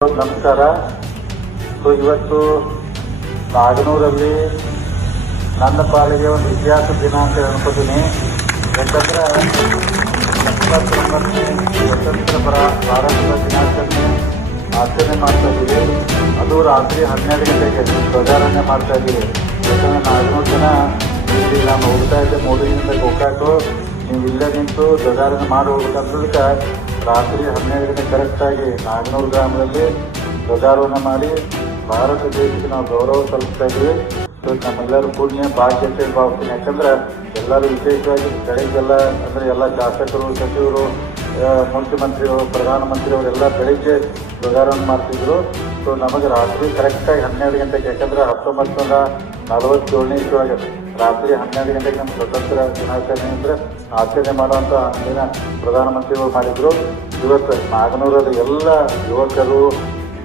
ನಮಸ್ಕಾರ. ಇವತ್ತು ನಾಗನೂರಲ್ಲಿ ನನ್ನ ಪಾಲಿಗೆ ಒಂದು ಇತಿಹಾಸ ದಿನ ಅಂತ ಅನ್ಕೋತೀನಿ. ಯಾಕಂದ್ರೆ 79ನೇ ಸ್ವತಂತ್ರ ಭಾರತದ ದಿನಾಚರಣೆ ಆಚರಣೆ ಮಾಡ್ತಾ ಇದ್ದೀವಿ. ಅದು ರಾತ್ರಿ 12 ಗಂಟೆಗೆ ಧ್ವಜಾರೋಹಣೆ ಮಾಡ್ತಾ ಇದ್ದೀವಿ. ಯಾಕಂದ್ರೆ ನಾಗನೂರು ಜನ ಇಲ್ಲಿ ನಾನು ಹೋಗ್ತಾ ಇದ್ದೆ ಮೂಡಿನಿಂದ ಗೋಕಾಕು, ನೀವು ಇಲ್ಲೇ ನಿಂತು ಧ್ವಜಾರೋಹಣೆ ಮಾಡಿ ಹೋಗ್ಬೇಕಂತದಕ್ಕೆ ರಾತ್ರಿ 12 ಗಂಟೆ ಕರೆಕ್ಟಾಗಿ ನಾಗನೂರು ಗ್ರಾಮದಲ್ಲಿ ಧ್ವಜಾರೋಹಣ ಮಾಡಿ ಭಾರತ ದೇಶಕ್ಕೆ ನಾವು ಗೌರವ ಸಲ್ಲಿಸ್ತಾ ಇದ್ದೀವಿ. ನಮ್ಮೆಲ್ಲರೂ ಪುಣ್ಯ ಭಾಗ್ಯ ಅಂತ ಭಾವಿಸ್ತೀನಿ. ಯಾಕಂದ್ರೆ ಎಲ್ಲರೂ ವಿಶೇಷವಾಗಿ ಬೆಳಗ್ಗೆಲ್ಲ ಅಂದರೆ ಎಲ್ಲ ಶಾಸಕರು, ಸಚಿವರು, ಮುಖ್ಯಮಂತ್ರಿಗಳು, ಪ್ರಧಾನಮಂತ್ರಿಯವರೆಲ್ಲ ಬೆಳಿಗ್ಗೆ ಧ್ವಜಾರೋಹಣ ಮಾಡ್ತಿದ್ರು. ನಮಗೆ ರಾತ್ರಿ ಕರೆಕ್ಟಾಗಿ 12 ಗಂಟೆಗೆ, ಯಾಕಂದ್ರೆ 1947ನೇ ಇಸುವಾಗ ರಾತ್ರಿ 12 ಗಂಟೆಗೆ ನಮ್ಮ ಸ್ವತಂತ್ರ ದಿನಾಚರಣೆ ಅಂದರೆ ಆಚರಣೆ ಮಾಡುವಂಥ ಅಂದಿನ ಪ್ರಧಾನಮಂತ್ರಿಗಳು ಮಾಡಿದ್ರು. ಇವತ್ತು ನಾಗನೂರಲ್ಲಿ ಎಲ್ಲ ಯುವಕರು,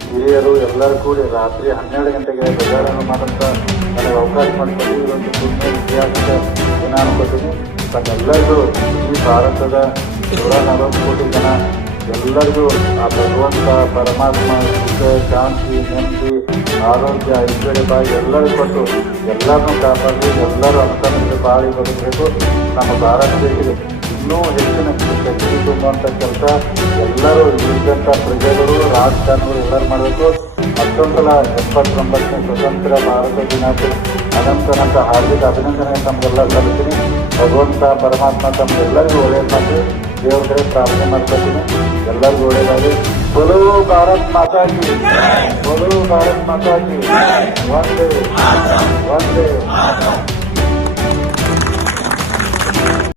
ಹಿರಿಯರು ಎಲ್ಲರೂ ಕೂಡಿ ರಾತ್ರಿ 12 ಗಂಟೆಗೆ ಧ್ವಜಾರೋಹಣ ಮಾಡೋಂಥ ನನಗೆ ಅವಕಾಶ ಮಾಡಿಕೊಂಡು ಇದೊಂದು ಪುಣ್ಯ ಇತಿಹಾಸದ ದಿನ ಅನ್ಕೋತೀನಿ. ತಮ್ಮೆಲ್ಲರಿಗೂ ಈ ಭಾರತದ 140 ಕೋಟಿ ಜನ ಎಲ್ಲರಿಗೂ ಆ ಭಗವಂತ ಪರಮಾತ್ಮ ಸುಖ, ಶಾಂತಿ, ನೆಮ್ಮದಿ, ಆರೋಗ್ಯ, ಐಶ್ವರ್ಯ ಬಾಯಿ ಎಲ್ಲರೂ ಕೊಟ್ಟು ಎಲ್ಲರನ್ನೂ ಕಾಪಾಡಿ ಎಲ್ಲರೂ ಅನುಕೂಲದಿಂದ ಬಾಳಿ ಬದುಕಬೇಕು. ನಮ್ಮ ಭಾರತ ದೇಶಕ್ಕೆ ಇನ್ನೂ ಹೆಚ್ಚಿನ ಶಕ್ತಿ ತುಂಬುವಂಥ ಕೆಲಸ ಎಲ್ಲರೂ ಇದ್ದಂಥ ಪ್ರಜೆಗಳು, ರಾಜಕಾರಣಿಗಳು ಎಲ್ಲರೂ ಮಾಡಬೇಕು. ಮತ್ತೊಂದಲ 79ನೇ ಸ್ವತಂತ್ರ ಭಾರತ ದಿನಾಚರಣೆ ಅನಂತ ಹಾರ್ದಿಕ ಅಭಿನಂದನೆ ತಮಗೆಲ್ಲ ಸಲ್ಲಿಸ್ತೀನಿ. ಭಗವಂತ ಪರಮಾತ್ಮ ತಮಗೆಲ್ಲರಿಗೂ ಒಳ್ಳೆಯದು ಮಾಡಿ ದೇವರ ಕಡೆ ಪ್ರಾರ್ಥನೆ ಮಾಡ್ಕೊತೀನಿ. ಎಲ್ಲರಿಗೂ ಒಳ್ಳೆಯದಾಗಿ. बोलो भारत माता की, बोलो भारत माता की, वंदे वंदे।